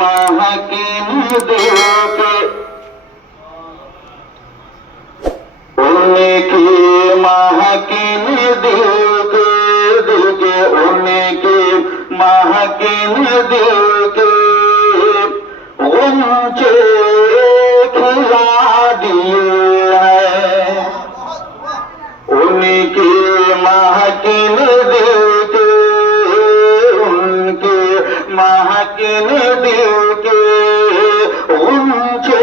महकिन दिल के उनकी महकिन दिल के उनकी महकिन दिल के उनके खिला दिए हैं उनकी महकिन दिल के उनके महकिन दिल के उनके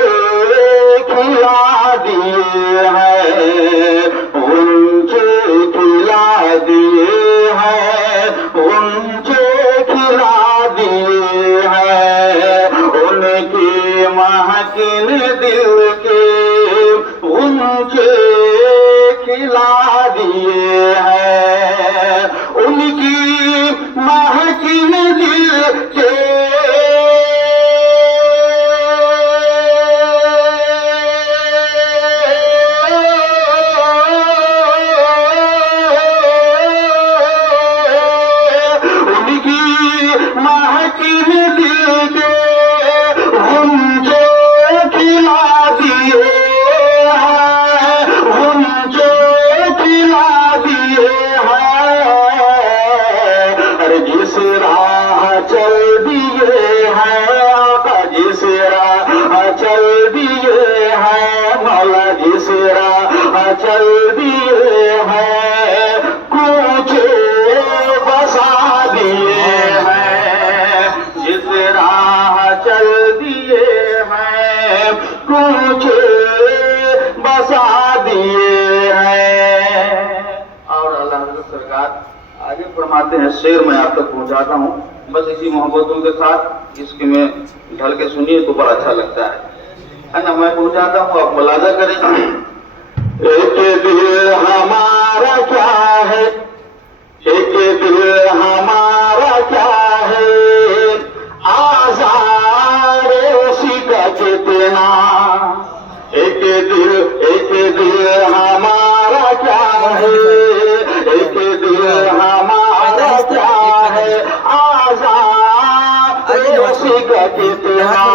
खिला दिए हैं उनके खिला दिए हैं उनके खिला दिए हैं उनकी महकिन दिल के उनके खिला दिए हैं उनकी महकिन दिल के उनकी महकिन दिल के उनके खिला दिए हैं उनके खिला दिए हैं अरे जिस राह चल दिए हैं आका जिस राह चल दिए हैं मौला जिस राह चल दिए हैं कुछे बसा दिए हैं जिस राह चल दिए हैं कुछे बसा दिए हैं। और अल्लाह सरकार आगे फरमाते हैं शेर मैं आप तक पहुंचाता हूँ बस इसी मोहब्बतों के साथ इसके में ढल के सुनिए तो बड़ा अच्छा लगता है ना मैं पहुंचाता हूँ आप मुलाजा करें। एक दिल हमारा क्या है एक दिल हमारा क्या है आज़ार उसी का कितना एक दिल हमारा क्या है एक दिल हमारा क्या है आज़ाद उसी का कितना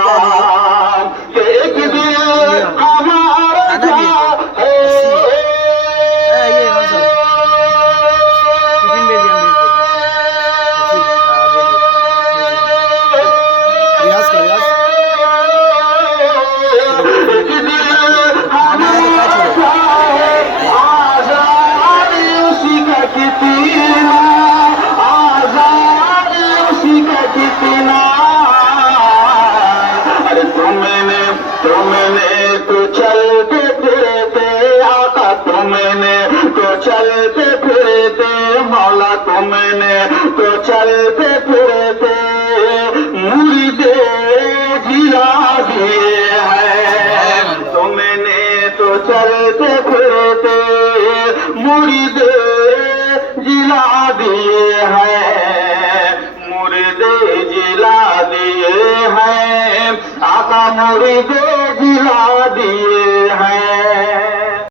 एक दिल हमारा क्या है चलते फिरते मौला तुमने तो चलते फिरते मुर्दे जिला दिए हैं तुमने तो चलते फिरते मुर्दे जिला दिए हैं मुर्दे जिला दिए हैं आका मुर्दे जिला दिए हैं